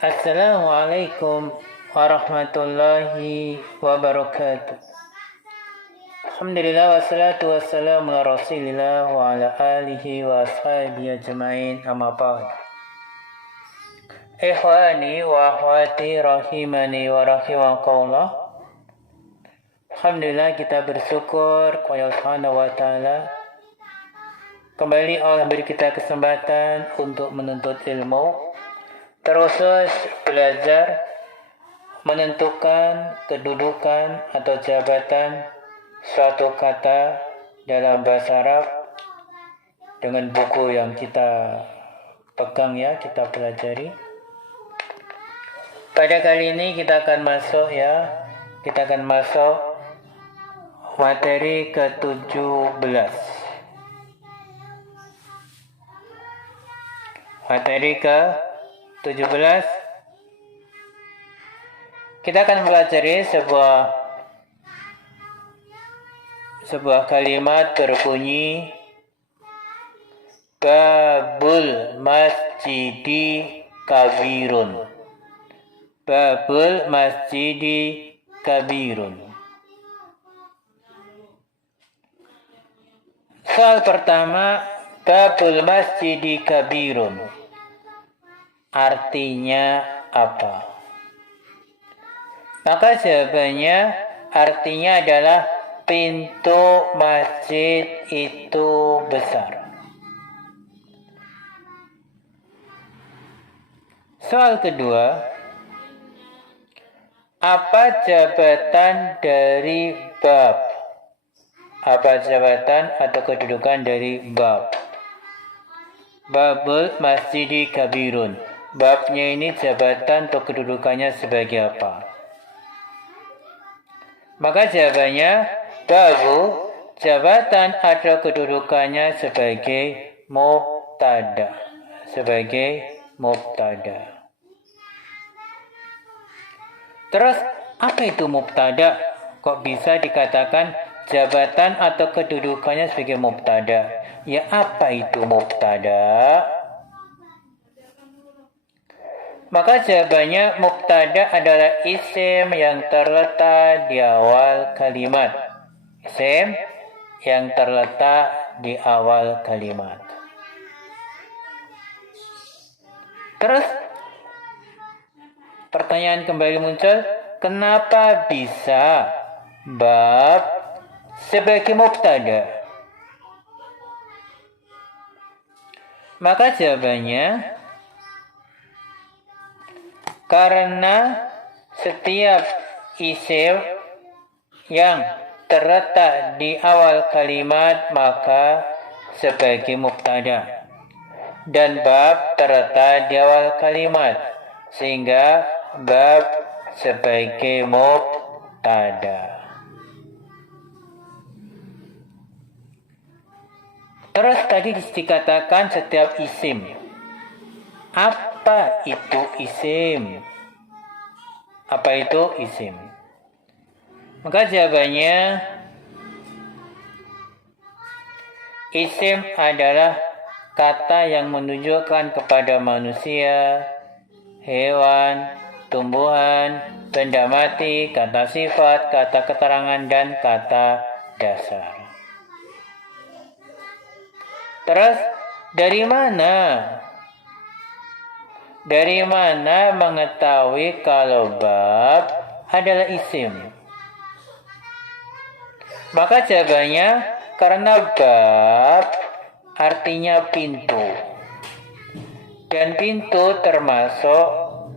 Assalamualaikum warahmatullahi wabarakatuh. Alhamdulillah wassalatu wassalamu ala rasulillah wa ala alihi wa ashabihi ajma'in, amma ba'd. Ikhwani wa akhwati rahimani wa rahimakumullah. Alhamdulillah kita bersyukur kepada Allah Subhanahu wa taala. Kembali Allah beri kita kesempatan untuk menuntut ilmu, terus belajar menentukan kedudukan atau jabatan suatu kata dalam bahasa Arab dengan buku yang kita pegang kita pelajari. Pada kali ini kita akan masuk materi ke-17. Materi ke-17, kita akan mempelajari sebuah kalimat berbunyi Babul masjidi kabirun. Babul masjidi kabirun. Soal pertama, Babul masjidi kabirun artinya apa? Maka jawabannya artinya adalah pintu masjid itu besar. Soal kedua, apa jabatan dari bab? Apa jabatan atau kedudukan dari bab? Babul masjidi kabirun. Babnya ini jabatan atau kedudukannya sebagai apa? Maka jawabannya, babu jabatan atau kedudukannya sebagai mubtada. Terus apa itu mubtada? Kok bisa dikatakan jabatan atau kedudukannya sebagai mubtada? Ya, apa itu mubtada? Maka jawabannya, mubtada adalah isim yang terletak di awal kalimat. Isim yang terletak di awal kalimat. Terus pertanyaan kembali muncul, kenapa bisa bab sebagai mubtada? Maka jawabannya, karena setiap isim yang terletak di awal kalimat maka sebagai mubtada, dan bab terletak di awal kalimat sehingga bab sebagai mubtada. Terus tadi dikatakan setiap isim. Apa itu isim? Apa itu isim? Maka jawabannya, isim adalah kata yang menunjukkan kepada manusia, hewan, tumbuhan, benda mati, kata sifat, kata keterangan, dan kata dasar. Terus dari mana mengetahui kalau bab adalah isim? Maka jawabannya, karena bab artinya pintu. Dan pintu termasuk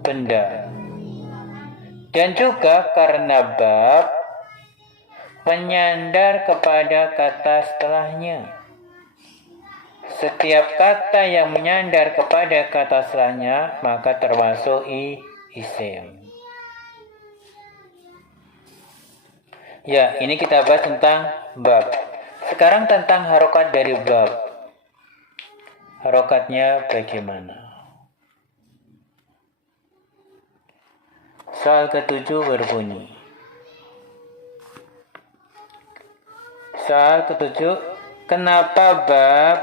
benda. Dan juga karena bab menyandar kepada kata setelahnya. Setiap kata yang menyandar kepada kata setelahnya maka termasuk isim. Ya, ini kita bahas tentang bab. Sekarang tentang harokat dari bab. Harokatnya bagaimana? Soal ke-7 berbunyi. Soal ke-7, kenapa bab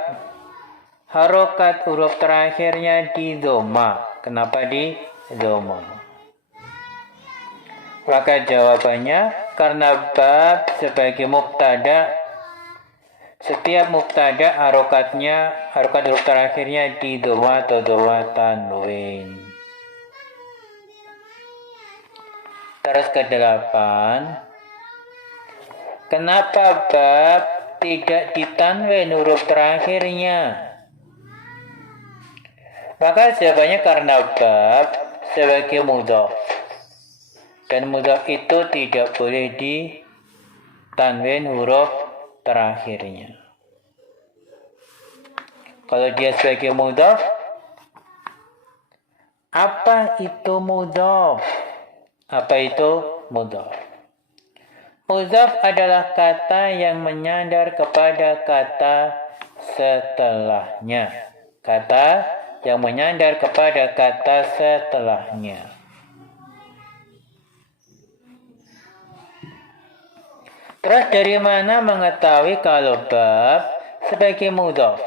harokat huruf terakhirnya di doma? Kenapa di doma. Maka jawabannya karena bab sebagai mubtada, setiap mubtada harokat huruf terakhirnya di doma atau doma tanwin. Terus ke-8, kenapa bab tidak ditanwin huruf terakhirnya? Maka jawabannya karena bab sebagai mudhaf. Dan mudhaf itu tidak boleh ditanwin huruf terakhirnya. Kalau dia sebagai mudhaf, apa itu mudhaf? Apa itu mudhaf? Mudhaf adalah kata yang menyandar kepada kata setelahnya. Kata yang menyandar kepada kata setelahnya. Terus dari mana mengetahui kalau bab sebagai mudhaf?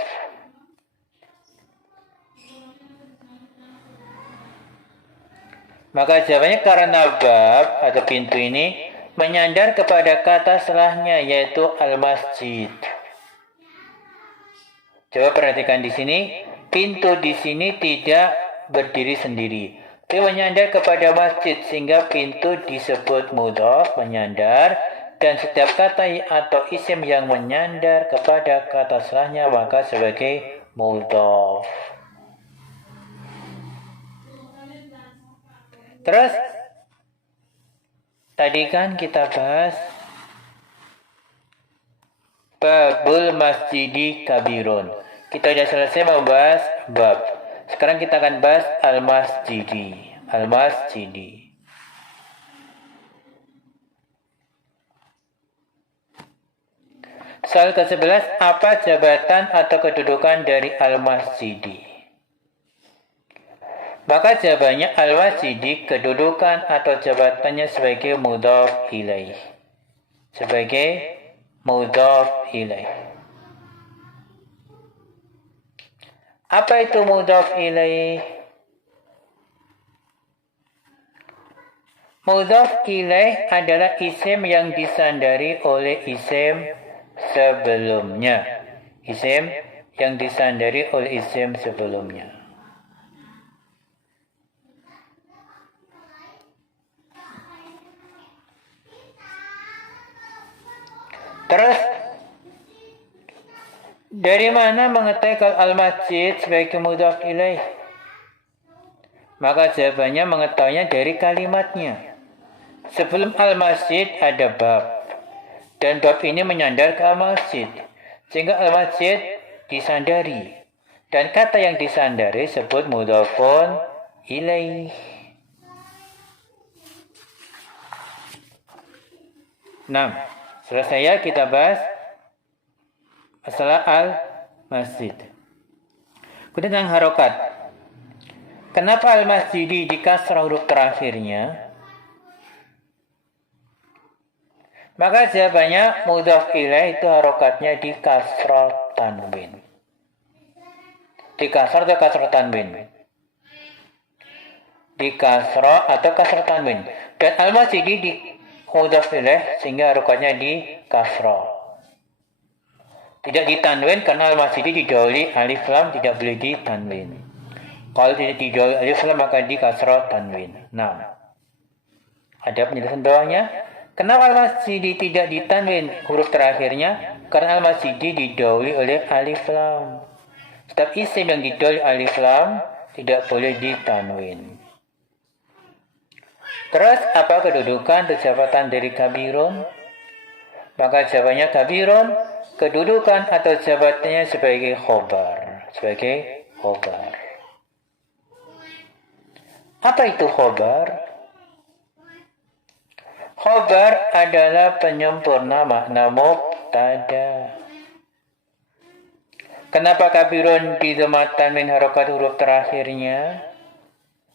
Maka jawabannya karena bab atau pintu ini menyandar kepada kata setelahnya, yaitu al-masjid. Coba perhatikan di sini, pintu di sini tidak berdiri sendiri. Dia menyandar kepada masjid sehingga pintu disebut mudhaf, menyandar, dan setiap kata atau isim yang menyandar kepada kata setelahnya maka sebagai mudhaf. Terus tadi kan kita bahas babul masjidi kabirun. Kita sudah selesai membahas bab. Sekarang kita akan bahas al-masjidi. Al-masjidi. Soal ke-11, apa jabatan atau kedudukan dari al-masjidi? Maka jawabannya al-masjidi kedudukan atau jabatannya sebagai mudhaf ilaih. Sebagai mudhaf ilaih. Apa itu mudhaf ilaih? Mudhaf ilaih adalah isim yang disandari oleh isim sebelumnya. Isim yang disandari oleh isim sebelumnya. Terus, dari mana mengetahui kalau al-masjid sebagai mudhaf ilaih? Maka jawabannya mengetahuinya dari kalimatnya. Sebelum al-masjid ada bab. Dan bab ini menyandar ke al-masjid. Sehingga al-masjid disandari. Dan kata yang disandari sebut mudhafun ilaih. Nah. Selesai ya kita bahas masalah al-masjid. Kemudian tentang harokat. Kenapa al-masjidi di kasrah huruf terakhirnya? Maka jawabannya mudhaf ilaih itu harokatnya di kasrah tanwin. Di kasrah atau kasrah tanwin? Di kasrah atau kasrah tanwin. Dan al-masjidi di mudhaf ilaih sehingga harokatnya di kasrah. Tidak ditanwin karena al-masjidi didahului alif lam, tidak boleh ditanwin. Kalau tidak didahului alif lam maka di kasrah tanwin. Nah, ada penjelasan bawahnya. Kenapa al-masjidi tidak ditanwin huruf terakhirnya? Karena al-masjidi didahului oleh alif lam. Setiap isim yang didahului alif lam tidak boleh ditanwin. Terus apa kedudukan atau jabatan dari kabirun? Maka jawabannya kabirun kedudukan atau jabatannya sebagai khobar. Sebagai khobar. Apa itu khobar? Khobar adalah penyempurna makna mubtada. Kenapa kabirun didhamatan min harokat huruf terakhirnya?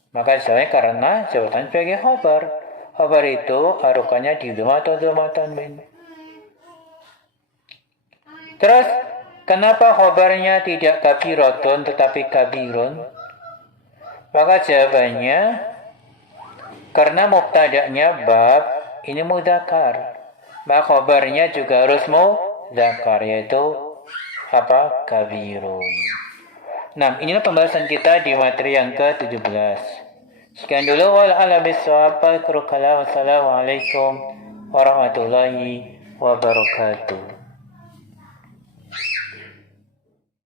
Maka jawabannya karena jabatan sebagai khobar. Khobar itu harokannya di dhamma atau dhamma tanwin. Terus, kenapa khobarnya tidak kabirotun tetapi kabirun? Maka jawabannya Karena mubtada'nya bab, ini mudzakkar. Maka khabarnya juga harus mudzakkar, yaitu apa? Kabirun. Nah, inilah pembahasan kita di materi yang ke-17. Sekian dulu, wa'ala bisawab, Assalamualaikum warahmatullahi wabarakatuh.